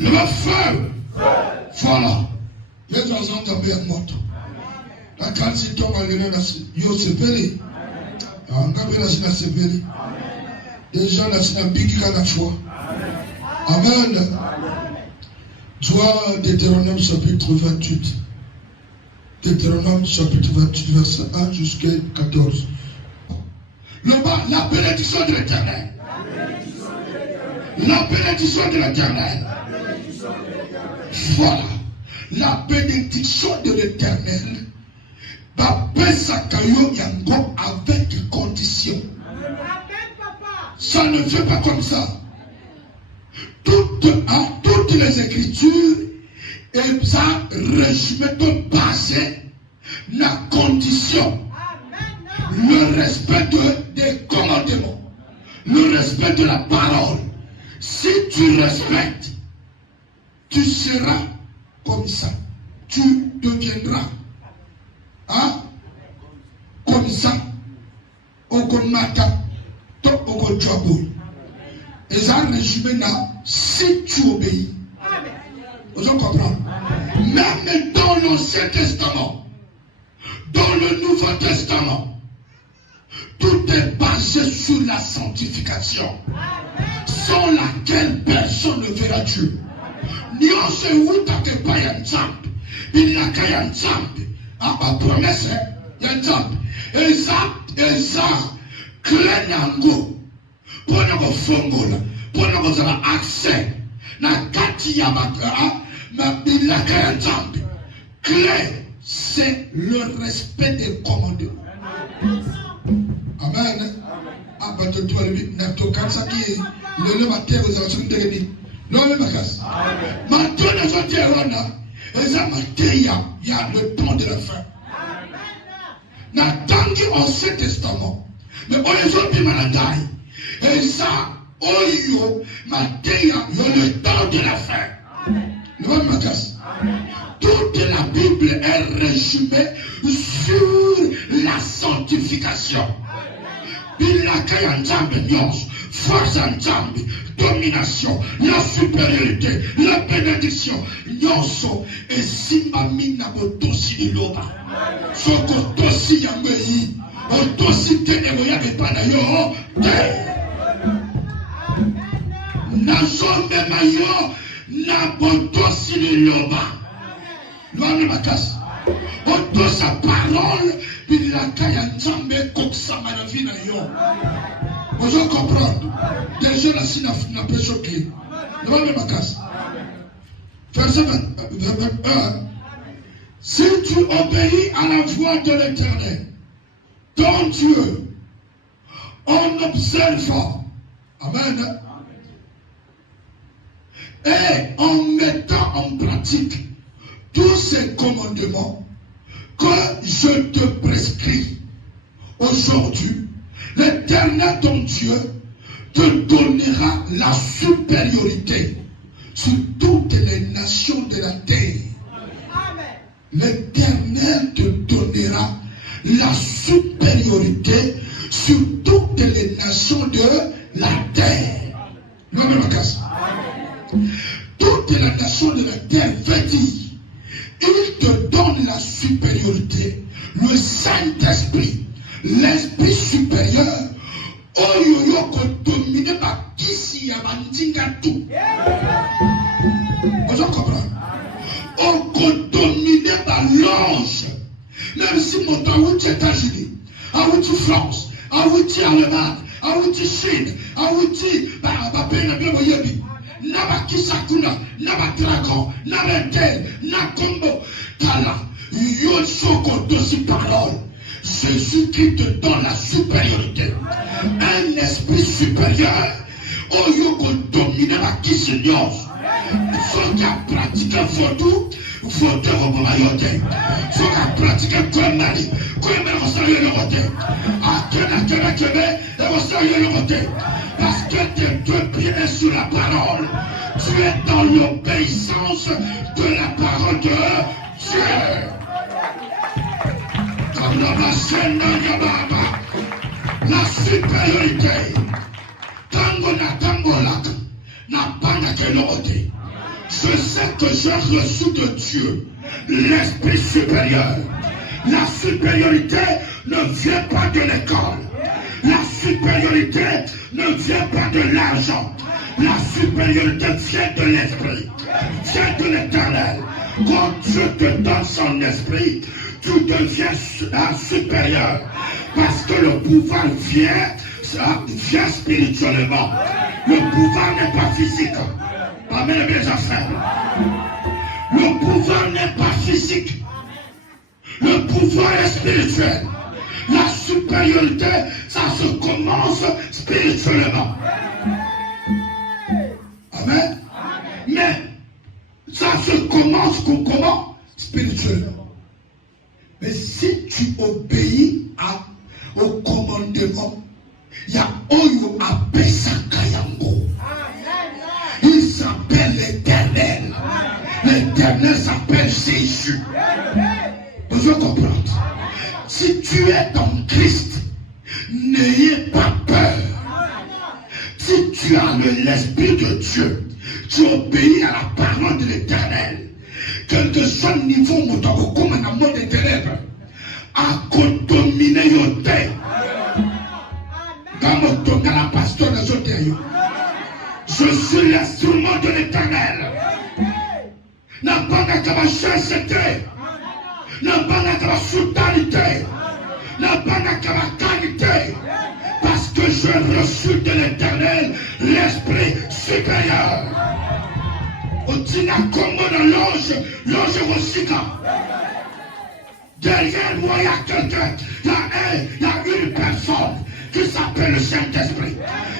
Le feu. Voilà. Les gens ont tombé en moto. La canne tombe à l'union, yo se pele. Les gens là, c'est un big à la fois. Amen. Toi, Deutéronome chapitre 28. Deutéronome chapitre 28, verset 1 jusqu'à 14. La bénédiction de l'Éternel. La bénédiction de l'Éternel. Voilà. La bénédiction de l'Éternel. Avec des conditions. Ça ne fait pas comme ça. Toutes les Écritures, et ça résumé basé la condition. Le respect des commandements. Le respect de la parole. Si tu respectes, tu seras comme ça. Tu deviendras comme ça. Au Mata, au Djabou. Et ça résumé là, si tu obéis. Vous comprenez? Même dans l'Ancien Testament, dans le Nouveau Testament, tout est basé sur la sanctification, sans laquelle personne ne verra Dieu. Nyon se où t'as que pas un temple, il n'y a qu'un temple. Ah, ma promesse, il y a un temple. Et ça, clé nango, pour nous fongola, pour nous avoir accès, na kati ya il n'y a qu'un temple. Clé, c'est le respect des commandements. Amen. Ah, bah, tu dois le mettre comme ça qui est le matin, vous avez son débit. Non, mais ma casse. Maintenant, nous sommes terrona. Et ça, il y a le temps de la fin. N'attendez Ancien Testament. Mais on les a dit maladie. Et ça, il y a le temps de la fin. Non, mais ma casse. Toute la Bible est résumée sur la sanctification. Force en jambe, domination, la supériorité, la bénédiction. Nyonso et si mamina botosi iloba. Soko tosi yamei, otosi te evoya de panayo te. Nazombe mayo na botosi iloba. Loin ma casse. Otosa parole, puis la kaya jambe koksa maravina yo. Vous comprenez? Déjà la sina n'a pas choqué. Devant le macasse. Verset 21. Si tu obéis à la voix de l'Éternel, ton Dieu, en observant, amen, et en mettant en pratique tous ces commandements que je te prescris aujourd'hui, l'Éternel ton Dieu te donnera la supériorité sur toutes les nations de la terre. L'Éternel te donnera la supériorité sur toutes les nations de la terre. Non, mais toutes les nations de la terre veut dire, il te donne la supériorité, le Saint-Esprit. L'esprit supérieur, Oyoyoko dominé par Kisi Yamandinga tout. Vous comprenez? On dominé par l'ange. Même si mon temps est États-Unis, à France, à Allemagne, à Chine, à Naba Kisakuna, Naba Dragon, Naba Tel, Nakombo, Tala, Yosoko dosi parole. Jésus-Christ te donne la supériorité. Un esprit supérieur. Oh, yoko domine la kissignos. Faut qu'à pratiquer vaudou, vaudou au mayote. Faut qu'à pratiquer comme mari, comme on s'en est le côté. Parce que tes deux pieds sur la parole. Tu es dans l'obéissance de la parole de Dieu. La supériorité. Tango na tango laka. Na panya kelote. Je sais que j'ai reçu de Dieu l'esprit supérieur. La supériorité ne vient pas de l'école. La supériorité ne vient pas de l'argent. La supériorité vient de l'esprit, vient de l'éternel. Quand Dieu te donne son esprit, tu deviens supérieur. Parce que le pouvoir vient spirituellement. Le pouvoir n'est pas physique. Amen, mes enfants. Le pouvoir n'est pas physique. Le pouvoir est spirituel. La supériorité, ça se commence spirituellement. Amen. Mais ça se commence comment? Spirituellement. Mais si tu obéis au commandement, il y a Oyo Apesa Kayango. Il s'appelle l'Éternel. L'Éternel s'appelle Jésus. Vous comprenez? Si tu es dans Christ, n'ayez pas peur. Si tu as l'Esprit de Dieu, tu obéis à la parole de l'Éternel. Quel que soit le niveau où tu as comme un amour des ténèbres, à condominer your day. Comme tu as la pasteur de Zotéo. Je suis l'instrument de l'Éternel. N'a pas qu'à chasteté. N'a pas qu'à soudanité. N'a pas qu'à qualité. Parce que j'ai reçu de l'Éternel l'Esprit supérieur. On dit comme l'ange Rosika. Derrière moi, il y a quelqu'un, il y a une personne qui s'appelle le Saint-Esprit.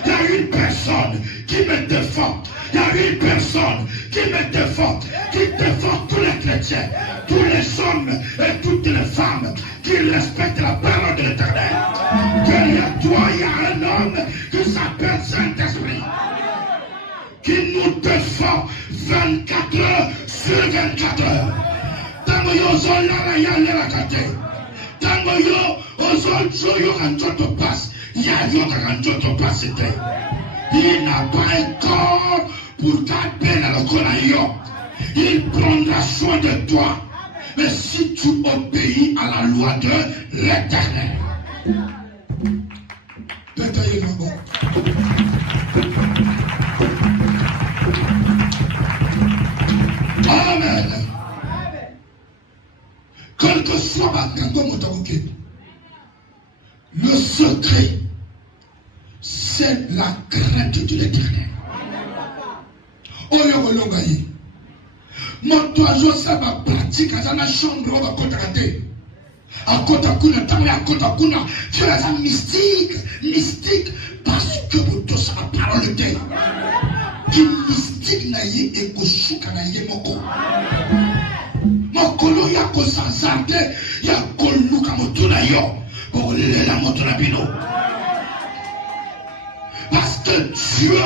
Il y a une personne qui me défend. Il y a une personne qui me défend, tous les chrétiens, tous les hommes et toutes les femmes qui respectent la parole de l'Éternel. Derrière toi, il y a un homme qui s'appelle Saint-Esprit, qui nous défend 24 heures sur 24 heures. Tango yo zola ya la kate. Tango yo ozol yo kanjoto passe. Ya yo kanjoto passe te. Il n'a pas un corps pour taper dans le corps. Il prendra soin de toi. Mais si tu obéis à la loi de l'Éternel. Détaillez là-bas. Amen. Quel que soit le secret, c'est la crainte de l'Éternel. Mon oiseau, ça va pratique à la chambre, on va contacter. À Kotakuna, à Kotakuna, tu es un mystique, parce que vous tous la parole de Dieu. Qui mystique naïe et koshuka naïe moko. Mokolo ya kosanzande, ya koluka motuna yo, pour la motuna bino. Parce que Dieu,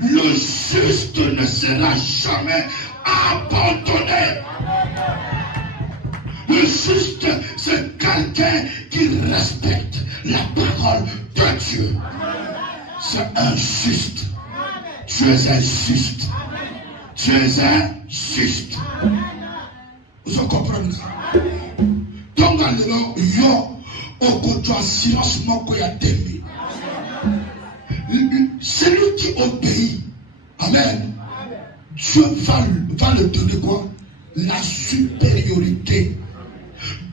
le juste, ne sera jamais abandonné. Le juste, c'est quelqu'un qui respecte la parole de Dieu. C'est un juste. Tu es un juste. Tu es un juste. Vous comprenez ça? Donc, alors, yo, au côté de silence, moko ya tembi. Celui qui obéit, amen, Dieu va le donner quoi? La supériorité.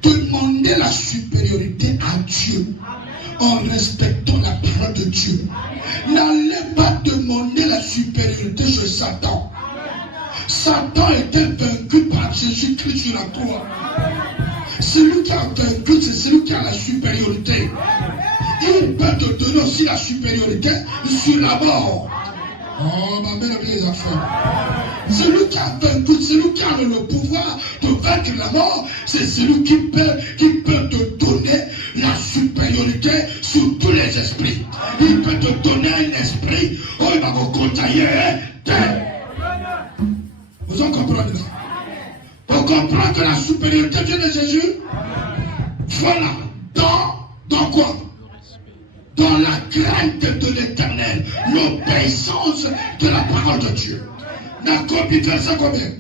Demandez la supériorité à Dieu en respectant la parole de Dieu. N'allez pas demander la supériorité chez Satan. Satan était vaincu par Jésus-Christ sur la croix. Celui qui a vaincu, c'est celui qui a la supériorité. Il peut te donner aussi la supériorité sur la mort. Oh, ma mère a les affaires. Celui qui a vaincu, celui qui a le pouvoir de vaincre la mort, c'est celui qui peut te donner la supériorité sur tous les esprits. Il peut te donner un esprit, oh, il va vous contailler. Vous en comprenez ça? On comprend que la supériorité vient de Jésus. Voilà. Dans quoi? Dans la crainte de l'Éternel, l'obéissance de la parole de Dieu. La copie verset combien?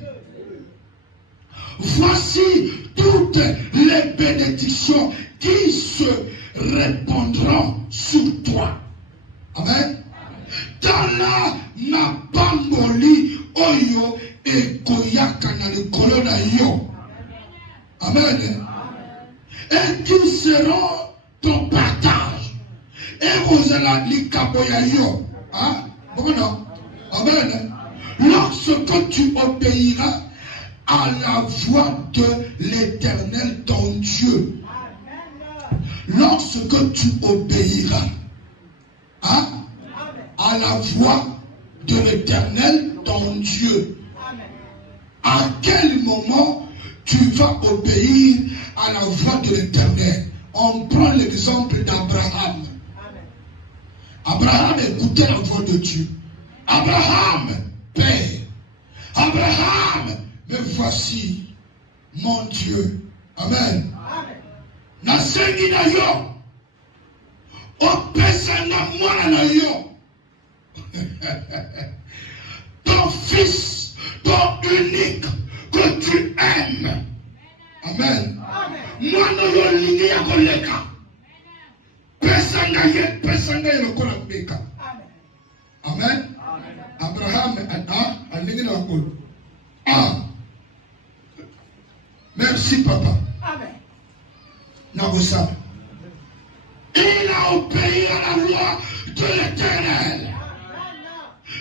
Voici toutes les bénédictions qui se répandront sur toi. Amen. Dans la Napangoli Oyo et Koyaka na le colonna yo. Amen. Et qui seront ton partage. Et vous allez l'ikaboya yo. Hein? Bon, amen. Lorsque tu obéiras à la voix de l'Éternel ton Dieu. Lorsque tu obéiras à la voix de l'Éternel ton Dieu. À quel moment tu vas obéir à la voix de l'Éternel? On prend l'exemple d'Abraham. Abraham écoutait la voix de Dieu. Abraham, Père. Abraham, me voici mon Dieu. Amen. Nasengi na yo. Opesa na mwana na yo. Ton fils, ton unique que tu aimes. Amen. Mwana yo lingi ya koleka. Pesa na ye lokola mbeka. Amen. Abraham alingi na wakolo. Merci papa. Amen. Nagosa. Il a obéi à la loi de l'Éternel.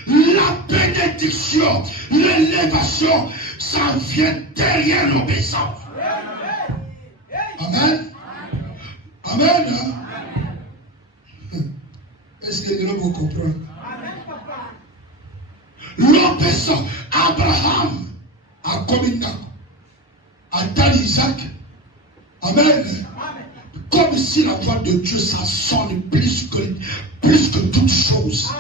La bénédiction, l'élévation, ça vient derrière l'obéissance. Amen. Amen. Est-ce que nous comprenons? L'obéissance, Abraham a commis à Tal Isaac. Amen. Comme si la voix de Dieu, ça sonne plus que toute chose.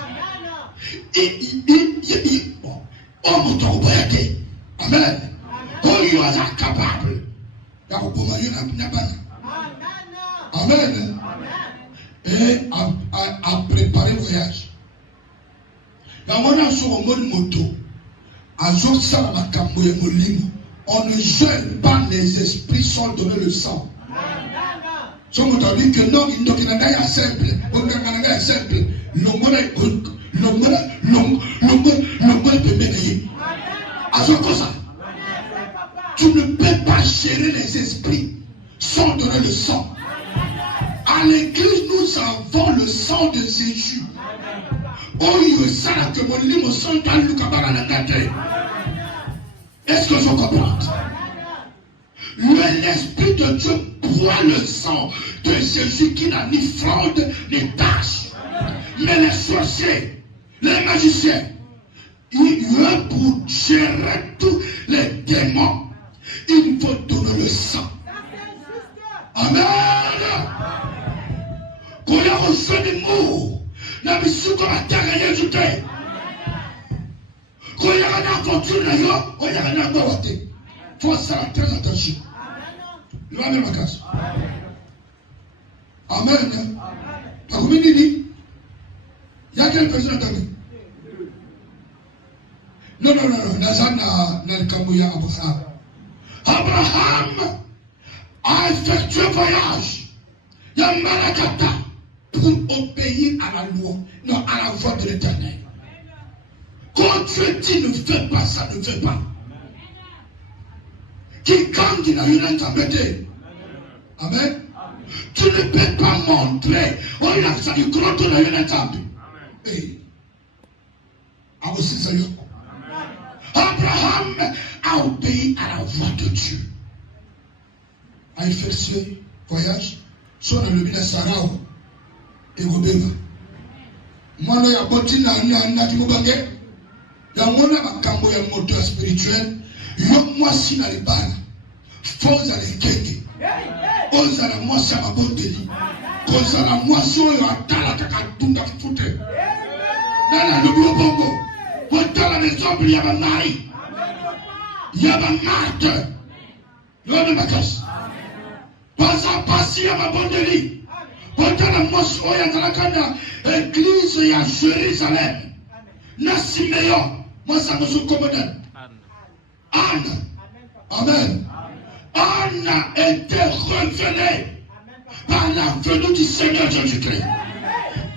Amen. Capable. Amen. Et à préparer le voyage. On ne gêne pas les esprits sans donner le sang. Si on t'a dit que non, il n'y a pas simple. Tu ne peux pas gérer les esprits sans donner le sang. À l'église, nous avons le sang de Jésus. Est-ce que je comprends? L'Esprit de Dieu boit le sang de Jésus qui n'a ni fraude ni tâche. Mais les sorciers, les magiciens, ils veulent pour gérer tous les démons. Il faut donner le sang. Amen. Quand il y a un feu de mort, la mission qu'on a terre jeté. Quand il y a une aventure, il y a une aventure. Il faut faire très attention. Il va même à casse. Amen. Par contre, il dit, il y a quelle personne entendu? Non. Abraham a effectué un voyage. Il y a Malakata pour obéir à la loi, non, à la voix de l'Éternel. Quand Dieu dit ne fais pas ça, ne fais pas. Qui quand il a une intempérie. Amen. Tu ne peux pas montrer. Oh, il a fait du gros tour de une intempérie. Abraham a obéi à la voix de Dieu. A effectué voyage. Soit dans le milieu de Sarah et Robeva. Moi, il y a beaucoup de il y a un moteur spirituel. Il y a moi si dans les balles. Faut aller gagner. Faut aller moi si à ma bonne délit. Faut aller moi si on a tala kakatunda foutre. Nana le bureau bongo. Faut aller les hommes il y a un mari. Il y a un martyr. Il y a un macasse. Pas à passer à ma bonne délit. Faut aller moi si on a l'église à Jérusalem. Na Simeon. Moi, ça me souhaite comme Anne. Amen. Anne a été révélée par la venue du Seigneur Jésus-Christ.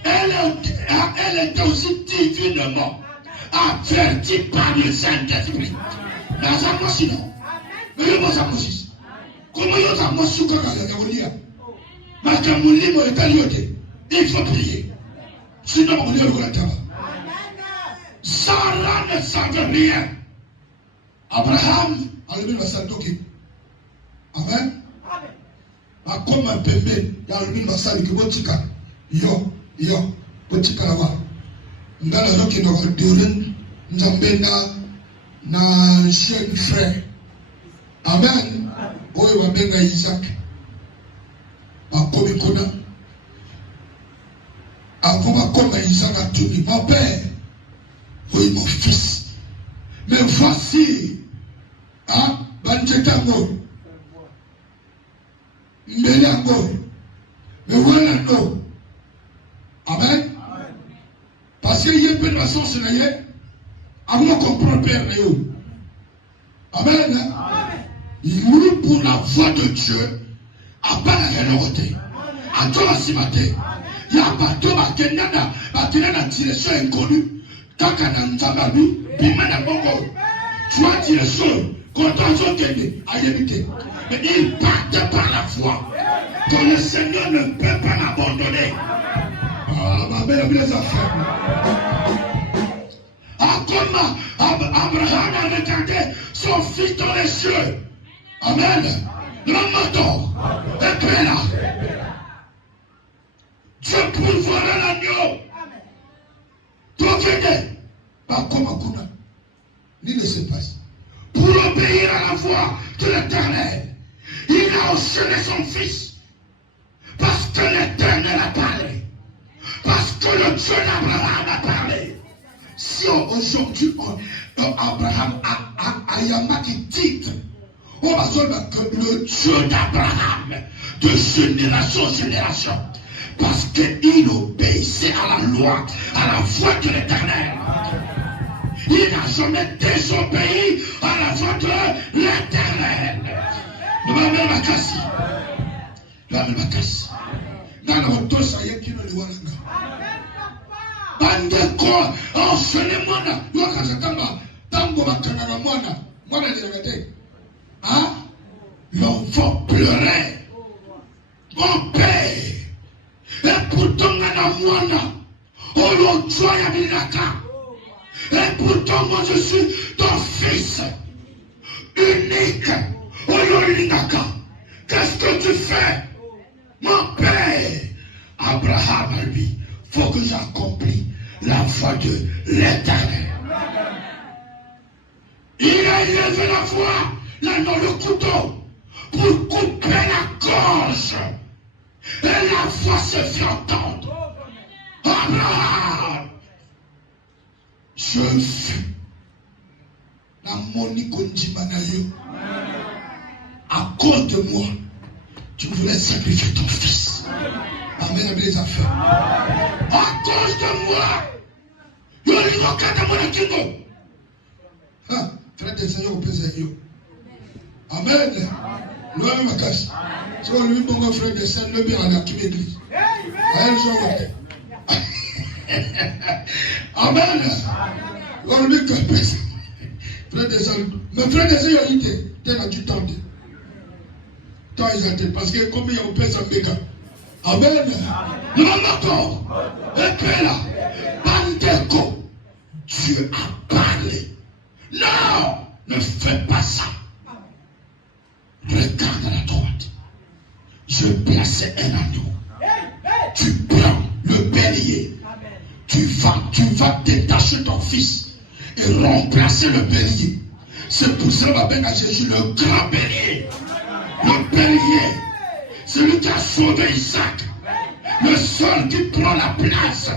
Elle était aussi divinement avertie par le Saint-Esprit. Mais ça moi sinon. Mais il y a ça aussi. Comment il y a moi sous quoi il y a il faut prier. Sinon on est au retard. Sarah ne savait rien. Abraham a levé le sandoki. Amen. A comme un bébé, il a levé le sandoki botika. Yo, botika là-bas. Ngala zoki no durin nzambe na jeune frère. Amen. Oyo wabenga Isaac. Akomi kona. Avant comme Isaac a tourné. Mon père. Oui, mon fils. Mais voici. Hein? Banjetango. Melango. Mais voilà non. Amen. Parce qu'il y a une bonne façon de se naïe. Avant qu'on prenne père naïe. Amen. Il loue pour la voix de Dieu. À part la réalité. À toi la cimate. Il y a pas de la direction inconnue. Quand on a un tababi, puis maintenant, tu as direction. Quand on a un tababi, mais il part par la foi. Que le Seigneur ne peut pas l'abandonner. Ah, ma belle, les affaires. Ah, comme Abraham a regardé son fils dans les cieux. Amen. L'homme est prêt là. Dieu pourvoira l'agneau. Donc, pas comme Akuna, ni ne se passe. Pour obéir à la voix de l'Éternel, il a enchaîné son fils. Parce que l'Éternel a parlé. Parce que le Dieu d'Abraham a parlé. Si aujourd'hui, Abraham a Yamaki titre, on va dire que le Dieu d'Abraham, de génération en génération, parce qu'il obéissait à la loi, à la voix de l'Éternel. Il n'a jamais désobéi à la voix de l'Éternel. Nous m'avons ma casse. Nous m'avons ma casse. Nous avons tous ça y est qui nous le voit là. Bandeko, enchaînez-moi là. Nous avons cassé tamba. Tango bakana mwana. Mwana de la tête. Hein? L'enfant pleurait. Mon père. Et pourtant, et pourtant, moi je suis ton fils unique. Qu'est-ce que tu fais? Mon père, Abraham a lui, il faut que j'accomplis la voie de l'Éternel. Il a élevé la voix, là dans le couteau, pour couper la gorge. Et la voix se fait entendre. Abraham, je fus la monique Ondimanayo. À cause de moi, tu voulais sacrifier ton fils. Amen, avec les affaires. À cause de moi, il y a une occasion de mon équipe. Frère des Seigneurs, vous pouvez. Amen. L'homme me cache. Si on lui dit frère des Seigneurs, le bien à la église. Amen. On lui dit frère des Seigneurs. Mais frère des Seigneurs, il était du temps. Tant ils étaient parce que comme il y a un peu de béca. Amen. Non, non, et puis là, Bandeko, Dieu a parlé. Non, ne fais pas ça. Regarde à la droite. Je plaçais un agneau. Tu prends le bélier. Tu vas détacher ton fils et remplacer le bélier. C'est pour ça qu'on appelle à Jésus le grand bélier. Le bélier, celui qui a sauvé Isaac. Le seul qui prend la place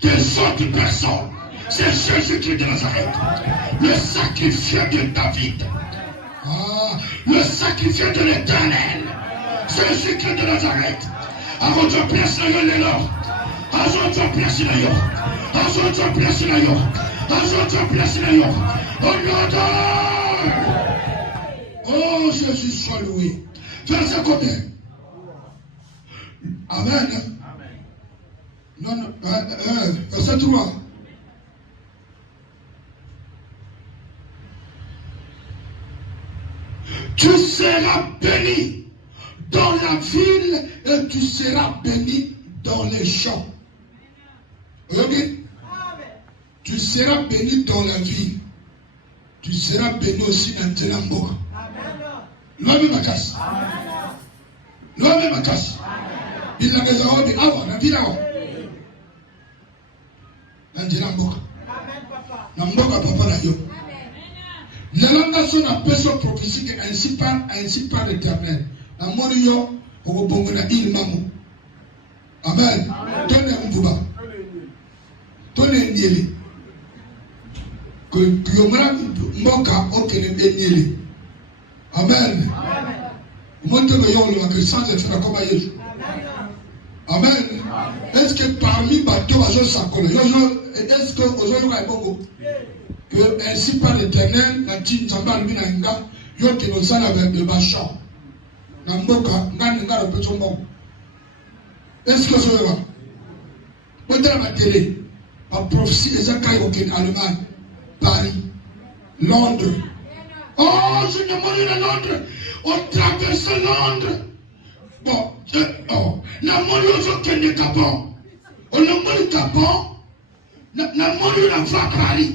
des autres personnes. C'est Jésus-Christ de Nazareth. Le sacrifié de David. Le sacrifié de l'Éternel. C'est Jésus-Christ de Nazareth. Avant de place la gueule de l'or. Avant de place la gueule. Avant de place la gueule. Oh, Jésus soit loué. Verset combien? Amen. Non, non, verset 3. Tu seras béni dans la ville et tu seras béni dans les champs. Ok? Tu seras béni dans la ville. Tu seras béni aussi dans tes lambeaux. L'homme ma casse. L'homme ma casse. Il n'a pas de awa, na ville awa. Dans tes lambeaux. Lamboka papa la yo. La langue a personne prophétique ainsi par l'Éternel. La morio au bon na il mamu. Amen. Donne un bouba. Donne un nieli. Que yomra moka okene nieli. Amen. Monte le yon que sans effet comme Jésus. Amen. Est-ce que parmi bateaux à s'accole, est-ce que aujourd'hui va bongo? Que ainsi par l'Éternel, la tine samba lui n'inga, yo qui nous a avec le bachon. Namboka, n'inga le petit mot. Est-ce que ça va? Vous êtes à la télé, en prophétie, les accueils au Kenya, Allemagne, Paris, Londres. Oh, je ne mourrai à Londres. On traverse Londres. Bon, oh, n'a mouru au Kenya Gabon. On n'a mouru Gabon. N'a mouru la voie Paris.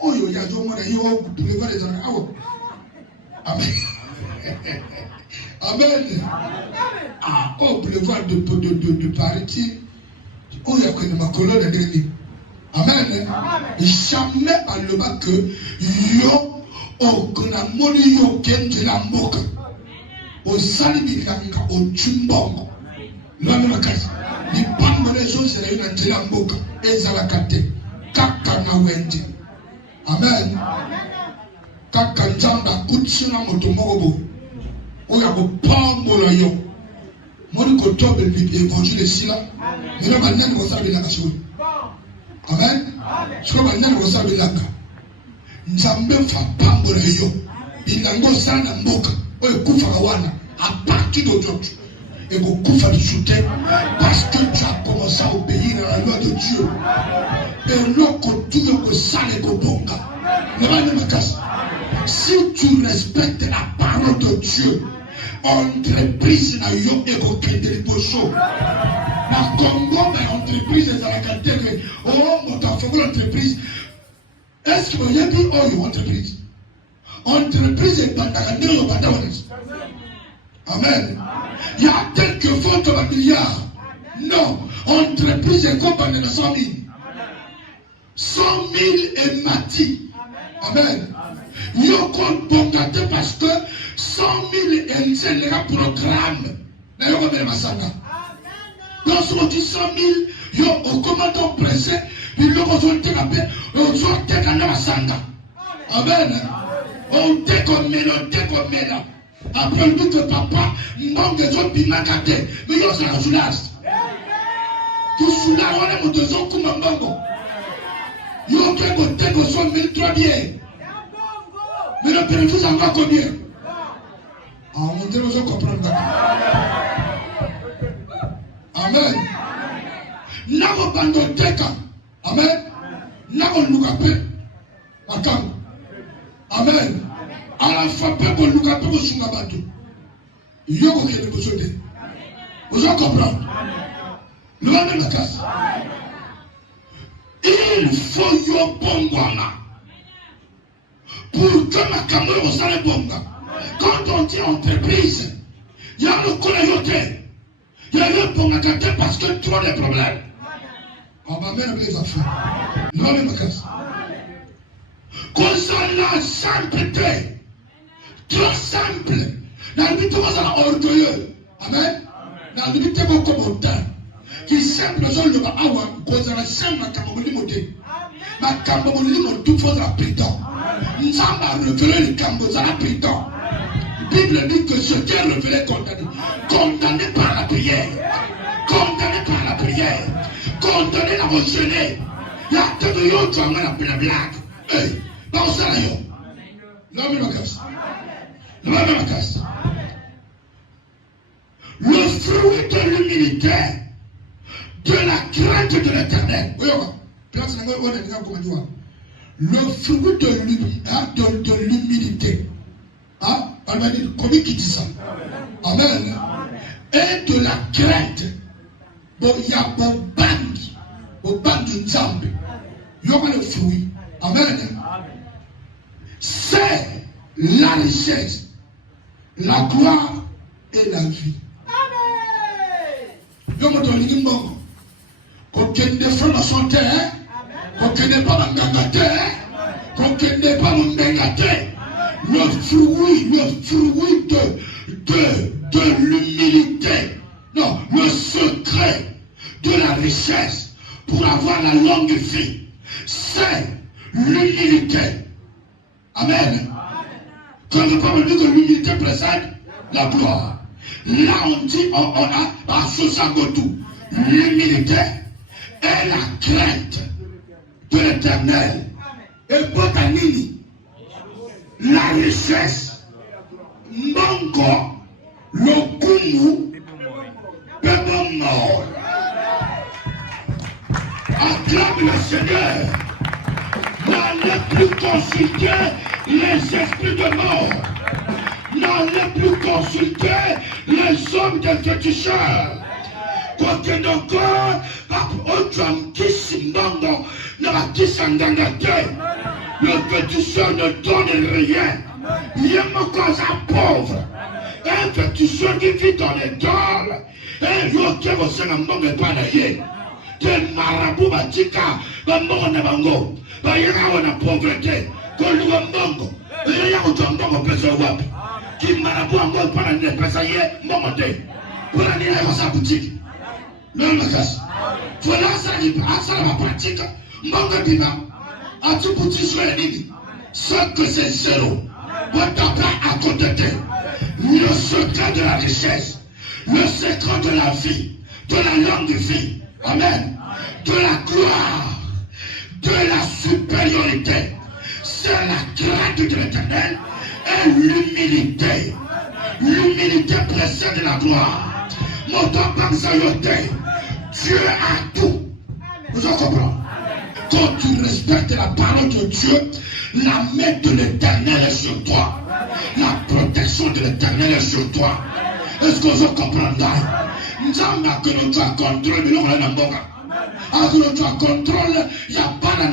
Oh, il y a des gens qui ont les gens. Amen. Amen. Ah, oh, boulevard de Paris. Oh, il y a que ma colonne de Grémy. Amen. Jamais à le bas que yo, oh, que la monnaie yo, qu'est-ce la moque. Au salibi, au chumbong. L'homme la casse. Les bandes de choses, c'est la moque. Et ça la carte. Kakana wendi. Amen. Kaka njamba kutsina moto mogobo. Oya ko pombo la yo. Moni ko tobe l'évangile sila. Mais là maintenant vous savez la kasou. Amen. Je crois maintenant vous savez la ka. Nzambe fa pombo la yo. Binango sana mboka. Oya kufa kawana à partir d'aujourd'hui. Et vous kufa de soutien parce que tu as commencé à obéir à la loi de Dieu. Et l'autre toujours que ça les bonga. Si tu respectes la parole de Dieu, entreprise na yo et aucun de pocho. Na Congo, mais entreprise est à la qualité. Oh, mon enfant, l'entreprise. Est-ce que vous avez dit, oh, entreprise? Entreprise est pas dans Amen. Il y a quelques fautes de milliards. Non, entreprise est compagnie de 100 000. 100 000 est mati. Amen. Il y a compte bon gâté parce que 100 000 est un programme. Lorsqu'on dit 100 000, il y a un commandant pressé, il y a un Amen. On décommène. Après le but de papa, non des autres binagate. Mais il y a un soulage. Tout soulage, on est mon deuxième coup mambango. Il y a un côté que soit 1300 bien. Mais le bénéfice en va combien? Ah, mon Dieu, nous comprenons. Amen. Nako bando teka. Amen. Nako lukape. Akam. Amen. À la fin, pour lukape ko sunga bando. Yo ko kene ko sote. Vous comprenez? Nous allons la casse. Il faut yo bongwana. Pour que ma caméra au salaire bonga. Quand on dit entreprise, il y a le collayoté. Il y a le bonga parce que trop de problèmes. On va même les affaires. Nous allons la casse. Concernant la sainteté. Trop simple. Dans le but de orgueilleux. Amen. Dans le but de vos commentaires. Qui simple, je le vois, concernant simple, ma camomille moté. Ma camomille moté, tout faut la pétant. Nous avons révélé le camomille pétant. La Bible dit que ce qui est révélé condamné. Condamné par la prière. Condamné par la prière. Condamné à mentionner. L'acte de yo, tu as mal à la blague. Hey, dans ça, là, yo. L'homme est la casse. Le fruit de l'humilité, de la crainte de l'éternel. Oui, le fruit de l'humilité. Hein? Comment qui dit ça? Amen. Et de la crainte. Bon, il y a bon bang de Zambie. Il y aura le fruit. Amen. C'est la richesse, la gloire et la vie. Yo mo toni ngimbo ko kende fama sonte ko kende pas mangate ko kende pas mangate le fruit de l'humilité, non, le secret de la richesse pour avoir la longue vie, c'est l'humilité. Amen. Quand le peuple dit que l'humilité précède la gloire. Là, on dit, on a à Sosagotou, l'humilité et la crainte de l'éternel. Et Botanini, la richesse, Mongo, le Kumu, Bébon mort. Acclame le Seigneur. N'allez plus consulter les esprits de mort. N'allez plus consulter les hommes de féticheurs. Quoi que encore, le féticheur ne donne rien. Il y a une cause à pauvre. Un féticheur qui vit dans les dolls. Et il y a aussi un monde pas d'ailleurs. Quel marabout batika, bambon na bango. Bayera na pauvreté. Koluga mbongo. Il y a un mbongo pesa wapi. Qui marabout encore pas na pesa ye mbongote. Pour la nina dans sa boutique. Non mais ça. Voilà ça la pratique. Mbongo biba. A tu boutique sur les lignes. Ce que c'est zéro. Votre pas à côté. Le secret de la richesse. Le secret de la vie. De la longue vie. Amen. De la gloire, de la supériorité, c'est la crainte de l'éternel et l'humilité. L'humilité précède la gloire. Mon temps Dieu a tout. Vous en comprenez? Quand tu respectes la parole de Dieu, la main de l'éternel est sur toi. La protection de l'éternel est sur toi. Est-ce que vous comprenez? Nzamba que nous doit contrôler, mais nous avons un que nous doit contrôler, il n'y a pas de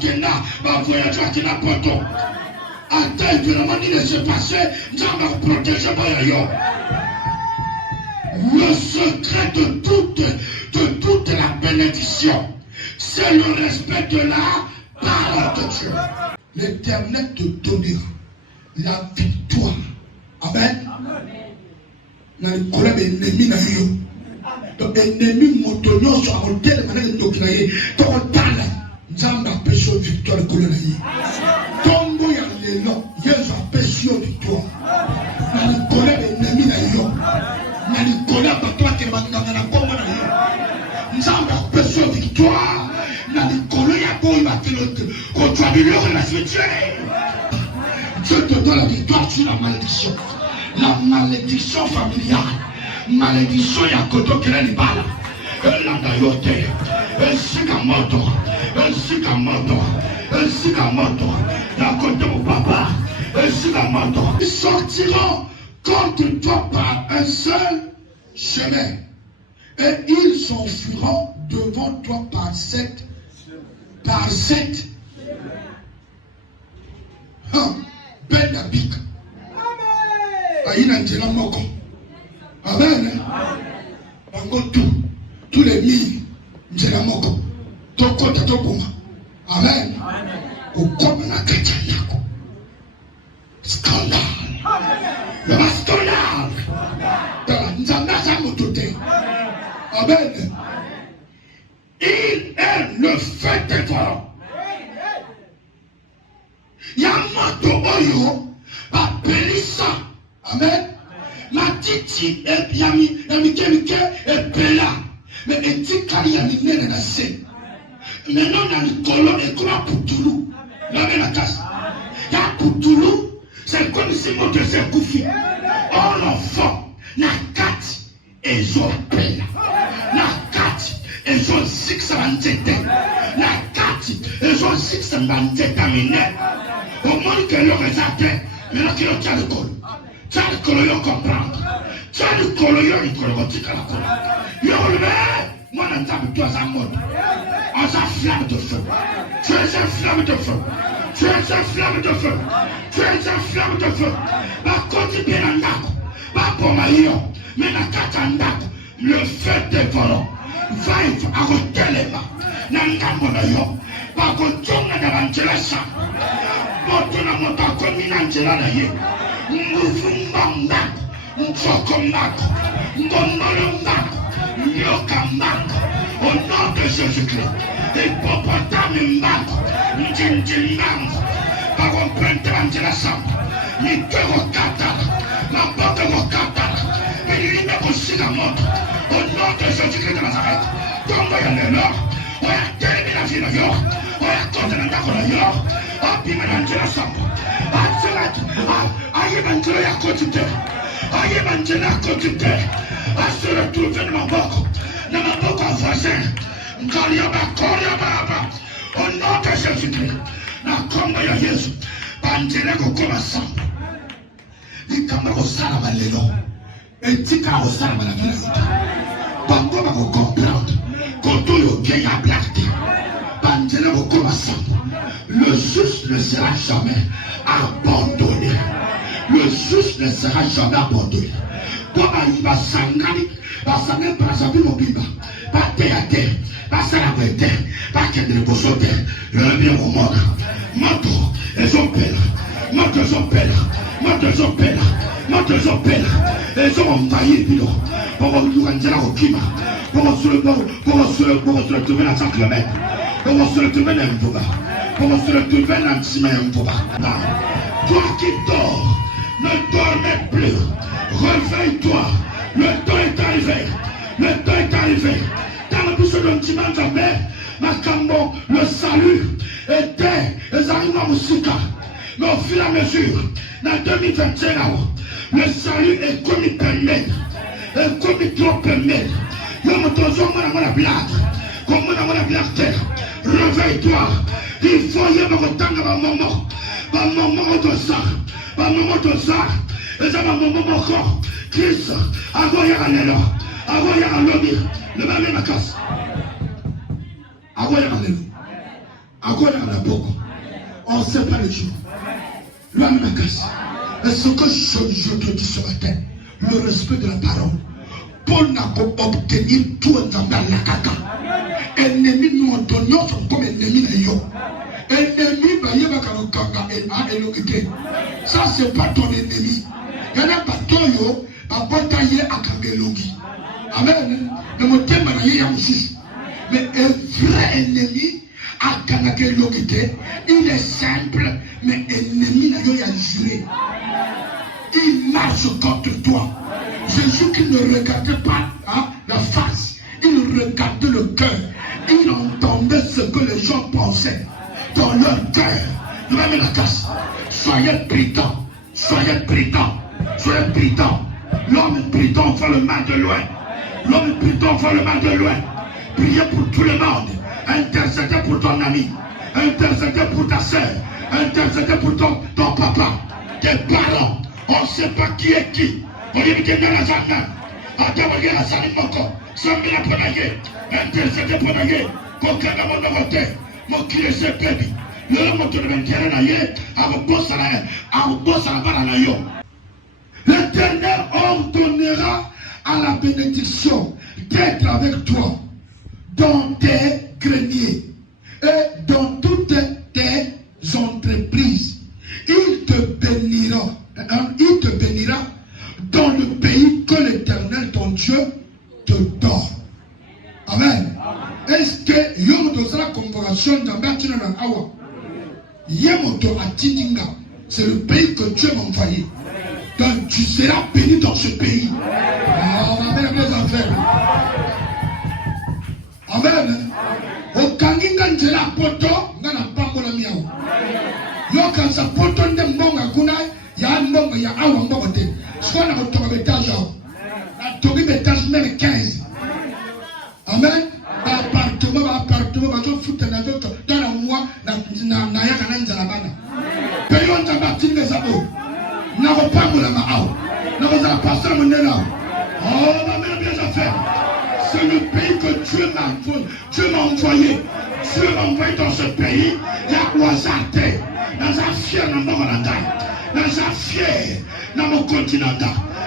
Kenda, mais voyageur qui n'a pas tout. Attends, évidemment, il s'est passé, Nzamba protéger Boyayo. Le secret de toute la bénédiction, c'est le respect de la parole de Dieu. L'Éternel te donnera la victoire. Amen. Dans le problème ennemi na yo. Donc ennemi motonyo sur un tel manière de créer. Donc tala, nzamba pêche victoire kolona yi. Tombo ya lelo, Yesu pêche victoire. Dans le problème ennemi na yo. Dans le problème papa qui va dans la bombe na yo. Nzamba pêche victoire. Dans le problème ya boy va que tu as vu le la suite. Dieu te donne la victoire sur la malédiction. La malédiction familiale, malédiction ya koto kele ni bala, elanda yote, elsikamoto, la koto mon papa, elsikamoto. Ils sortiront contre toi par un seul chemin, et ils s'enfuiront devant toi par sept. Ben Abik. Aïna Ndjela Moko. Amen. Bango tous les mille Ndjela Moko. Toko Tatokuma. Amen. Ukoma na kachanyako. Scandale. Le scandale. Nzamba Samotote. Amen. Il est le fait dévorant. Yamato Oyo a Pélissa. Amen. La titi et yami kelke et bella. Mais etikali yami nene na se. Maintenant, dans le colon, et comment pour Toulou? La casse. Pour Toulou, c'est comme si mon Dieu s'est couffé. Oh l'enfant, la 4 et j'en peine. La 4 et j'en 6 la 4 et j'en 6 au moins que le résultat, maintenant qu'il y a le col. Tu as le col, comprendre. Tu as le col, il y a le col, tu as le col. Il y a le moi, on entend toi en mode. On s'en flamme de feu. Tu es un flamme de feu. Tu es un flamme de feu. Tu es un flamme de feu. Par contre, bien en d'accord. Pas pour Mario. Mais la carte en d'accord. Le feu dévorant. Va à côté les mains. Nangamonayo. Par contre, on a d'Angela Sam. Quand on a monté à commune Angela Naye. Nous Nchokomako. Ngonolomako. Yokamako. Au nom de Jésus-Christ. Hippopotame Mako. Njinjinango. Par contre, Angela Sam. Nikero Katara. La porte de Katara. Et l'île aussi la montre. Au nom de Jésus-Christ de Nazareth. Tombe y a on a terminé la vie de York. On a continué la vie de York. On a pu mélanger la somme. On a fait la vie à côté. On a mangé à côté. On se retrouve dans ma boque. Dans ma boque en voisin. Au nom de Jésus-Christ. La combe de Jésus. Bandele kokoma samba. Ikamba kosala malelo. Etika kosala malelo. Bango bako comprendre. Koto yo kenya blague. Bandele kokoma samba. Le juste ne sera jamais abandonné. Le juste ne sera jamais abandonné. Toi va sangani, va sangani par sa vie mobile. Pas terre à terre, pas ça la vraie terre, pas qu'elle ne peut sauter. Le bien au monde. Moto, elles ont peur. Moto, elles ont peur. Moto, elles ont peur. Moto, elles ont peur. Elles ont envahi le pour nous rendre au climat. Pour se retrouver dans 100 km. Pour se retrouver dans un pouvoir. Pour se retrouver dans un petit pouvoir. Toi qui dors, ne dormez plus. Réveille-toi. Le temps est arrivé. Le temps est arrivé. Dans le bouche de l'antimant jamais, le salut était les arrivants à Moussika. Mais au fur et à mesure, dans 2021, le salut est comme il permet. Et comme il trop permet. Réveille-toi. Il faut y avoir autant de maman. Pas maman de ça. Pas maman de ça. Et ça va maman encore. Christ, Agoya Anela. Agoya Alobi. Le même la casse. Agoya Anela. Agoya Anaboko. On ne sait pas les jours. Le même la casse. Et ce que je te dis ce matin, le respect de la parole. Paul n'a pas obtenu tout dans la caca. Ennemi nous donnons comme ennemi de yo. Ennemi va y avoir un kanga et l'okité. Ça c'est pas ton ennemi. Il y en a pas ton yo, pas batailler à kangelogi. Amen. Mais mon thème est un mais un vrai ennemi à kangelogi, il est simple, mais ennemi n'a yo a juré. Il marche contre toi. Jésus qui ne regardait pas la face, il regardait le cœur. Il entendait ce que les gens pensaient dans leur cœur. Il va mettre la casse. Soyez prudents. Soyez prudents. Soyez prudents. L'homme prudent fait le mal de loin. L'homme prudent fait le mal de loin. Priez pour tout le monde. Intercédez pour ton ami. Intercédez pour ta soeur. Intercédez pour ton papa. Tes parents. On ne sait pas qui est qui. On dit que la Zana, à la Salimoko, Sambila Ponagé, intercédé Ponagé, Kokana Monomote, Mokile Sepebi, le moto de Venteranaye, à Bossanayo. L'Éternel ordonnera à la bénédiction d'être avec toi dans tes greniers et dans toutes tes entreprises. Il te bénira. Il te bénira dans le pays que l'Éternel ton Dieu te donne. Amen. Est-ce que Yomoto sera convocation dans Bakina Awa? Yomoto à Tidinga, c'est le pays que Dieu m'a envoyé. Donc tu seras béni dans ce pays. Amen. Amen. Au Kanginga nzela poto nga na pambola miao yokanisa poto nde mbonga kuna ya mbongo ya awa mbongo te sikoyo na kotoka betage awa natoki betage meme 15 amen baappartement bazofuta nazoto dona mwa nayaka na nzala bana mpe yo nzambe atindi eza oyo nakopambolama awa nakozala pasteur monene awa mamela bien affaire. C'est le pays que Dieu m'a envoyé. Dieu m'a envoyé dans ce pays. Il y a Ouazate. Dans un fier dans mon mandat. Dans un fier dans mon continent.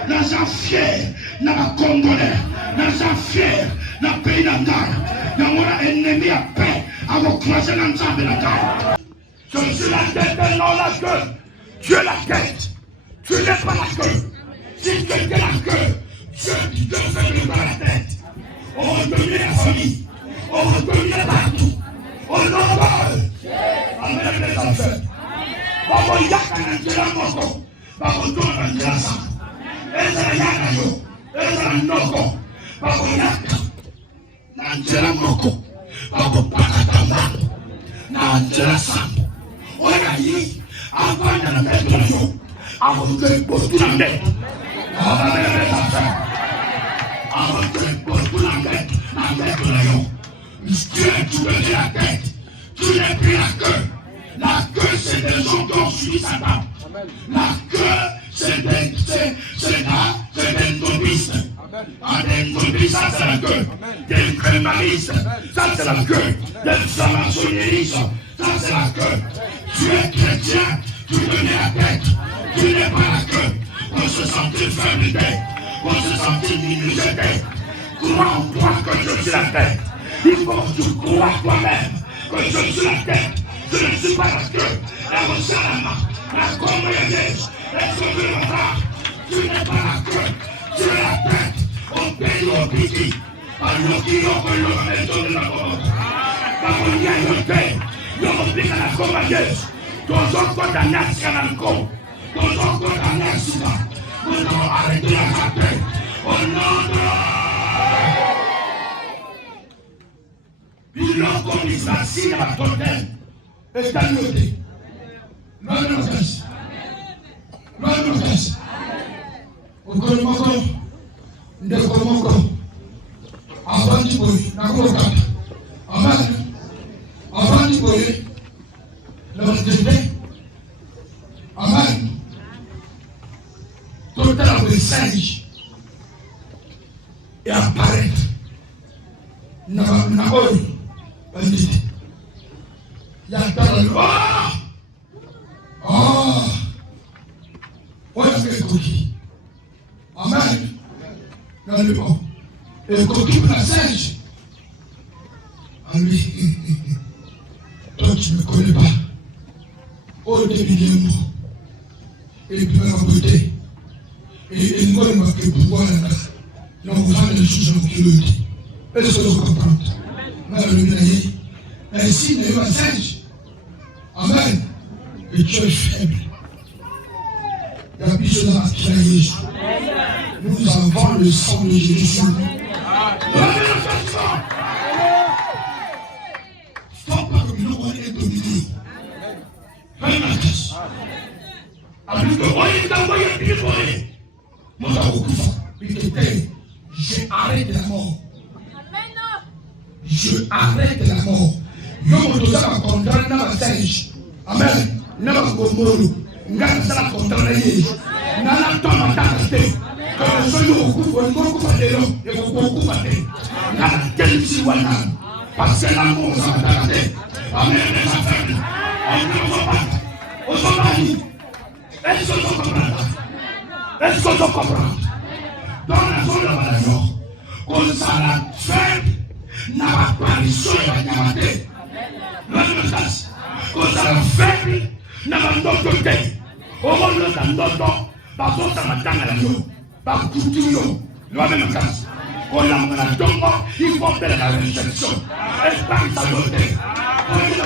Dans un fier dans ma Congolais. Dans un fier dans le pays natal. Dans mon ennemi à paix. À vous croiser dans le sable natal. Je suis la tête et non la queue. Dieu la tête. Tu n'es pas la queue. Si tu étais la queue, Dieu ne fait pas la tête. On va dominer la famille. On va dominer partout. Au nom de Amen les enfants. Babo yaka na njela moko. Babo toa na njela sambo. Eza yaka yo. Eza noko. Babo yaka na njela moko. Babo pakata mbango. Na njela sambo. Oya yi. Avanda na meto na yo. Avo mkwe potu na meto. Amen les enfants. Dieu, tu veux la tête, tu n'es plus la queue. La queue, c'est des gens qui ont suivi Satan. La queue, c'est des nobistes. Des nobistes, ça c'est la queue. Des crémalistes, ça c'est la queue. Des francs-maçonneristes, ça c'est la queue. Tu es chrétien, tu veux la tête, tu n'es pas la queue. On se sentit faible, on se sentit minusé. Crois en toi que je suis la tête. Il faut que tu crois toi-même que je suis la tête. Je ne suis pas la queue. La Rosalama, la Comoriaise, la Sovereign. Tu n'es pas la queue. Tu es la tête. Au pays au Piti. Par le kilo que l'on met sur la porte. Par le lien de paix. L'on pique à la Comoriaise. Ton autre d'Anas Kananko. Ton autre d'Anas Suba. Nous allons arrêter la paix. Au nom de biloko misasi ya batotel etali yo te lwano kasi okolo moko ndeko moko avandi boye nakokata avandi boye londende amani totala message et apparaître na oyo banditi ya tala oyo ekoki amen na lebo ekoki na sage à lui toi tu ne me connais pas au début des mots et puis la beauté et moi il m'a fait pouvoir là on va les choses en curiosité. Est-ce que vous comprenez? Ainsi n'est pas sage. Amen. Et tu es faible. La puissance a créé. Nous avons le sang de Jésus sur nous. Faut pas que nous soyons dominés. Je arrête la mort. Je arrête la mort. Yo motoza ba contrat na ba sage. Amen. Na ba gomolo. Ngana sala contrat na Yesu. Na la toma takate. Ko so yo okufa ngoko fa de lo. E ko okufa de. Na kelisi wana. Parce que l'amour ça takate. Amen. Amen. Osomani. Est-ce que tu comprends? Est-ce que tu comprends? Dans la zone de la mort. On s'en a fait. Na apparition ya nyamate l'annonceur kozala faible na bandoto te okono na ndoto bazota matanga na yo bakutu yo lwa même kasi kolamba na tongo il faut faire la réflexion esprit saboté on la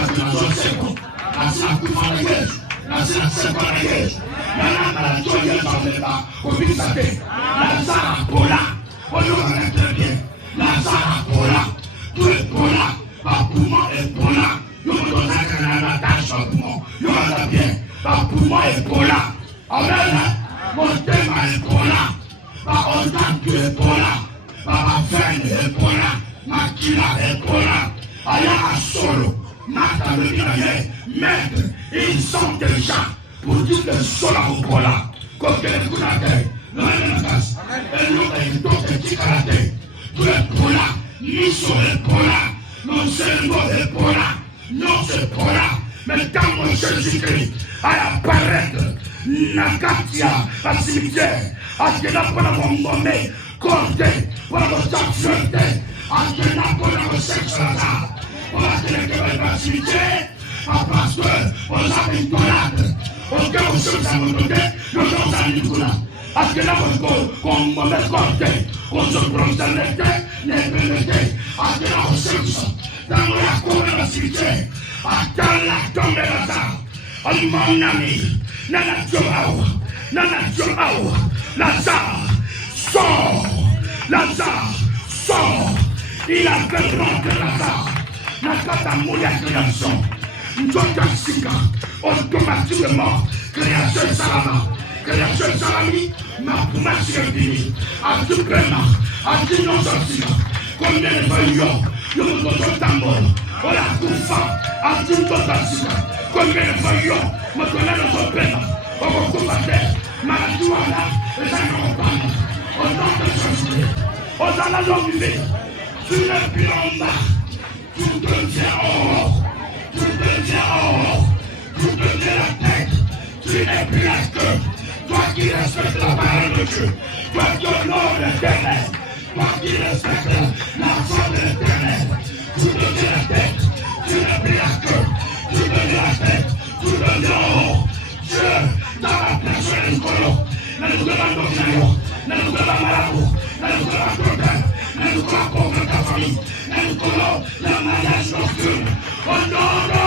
seko asa kufanya yesu asa seko na yesu na na joya babeba kobisa te la sara pola oyo na très bien la sara pola. Tout est bon là, ma poumon est bon là. yo va bien. Pour moi, Ebola. Amen. Mon thème Ebola. On t'a tué Ebola. Ma veine Ebola. Ma kila Ebola. Aya Solo. Mata le binaye. Maître, ils sont déjà pour dire que Sola Ebola. Comme que les Kounate. Non, et nous, les d'autres qui karaté. Tout Ebola. Miso Ebola. Non, c'est le mot Ebola. Non, c'est Ebola. Mais quand mon Jésus-Christ a apparaître, Nakatia, la cimetière, à ce que la pour la bombée, compter, pour la sexualité, à ce que la pour la sexualité, pour la cimetière, parce que on a une tornade, on a une chose à me donner, nous sommes à l'Ikoula. À ce que là, on me compter, on se bronze les pénétés, à ce que là, on se dans la cour de la cimetière. Attends la tombe là, mon ami, Nana Joao, Lazare, sort, il a besoin de Lazare, Nakata Mouya création, Ndokasika, automatiquement, création Salami, ma promesse fini, à tout paiement, à tout non-sortir, combien de voyons, nous nous sommes on a tout fait, à tout le combien de voyons, me connaît notre peine, on va combattre, Maladouana, les amis, on a de on a la longue vie, tu n'es plus en bas, tout devient haut, tout devient la tête, tu n'es plus la queue, toi qui respectes la parole de Dieu, toi qui honores l'Éternel, toi qui respectes la foi de l'Éternel, tu deviens la tête, tu n'es plus la queue, tu deviens la tête, tu deviens haut. Dieu, dans la personne du colon, nous demandons nous demandons Malabo, nous demandons problème, nous demandons ta famille, nous demandons le mariage nocturne. Au nom de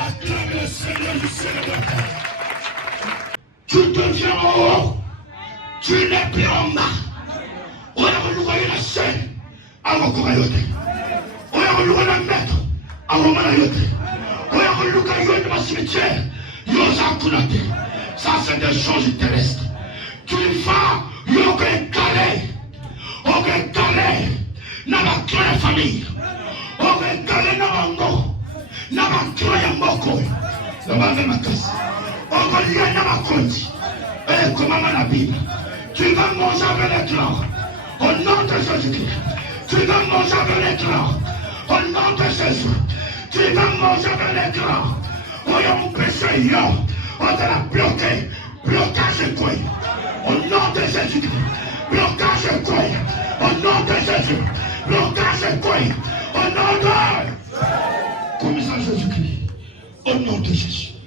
acclame le Seigneur du ciel et de la terre. Tu deviens haut, tu n'es plus en bas. On a reloué la chaîne. Awo yote, oya kuluka na metro, awo mana yote, oya kuluka yote ma cimetière, yoza kunate. Ça c'est des choses terrestres. Tu vas yoke calé, oke calé, na ma clan famille, oke calé na mango, na ma clan moko, na ma makasi, oke lié na ma konti. Et comment la Bible, tu vas manger avec les clans, au nom de Jésus-Christ. Tu vas manger avec les clans, au nom de Jésus. Tu vas manger avec les clans. Voyons péché, on t'a bloqué. Blocage quoi? Au nom de Jésus. Blocage quoi? Au nom de Jésus. Blocage quoi? Au nom de... Comme ça Jésus-Christ. Au nom de Jésus.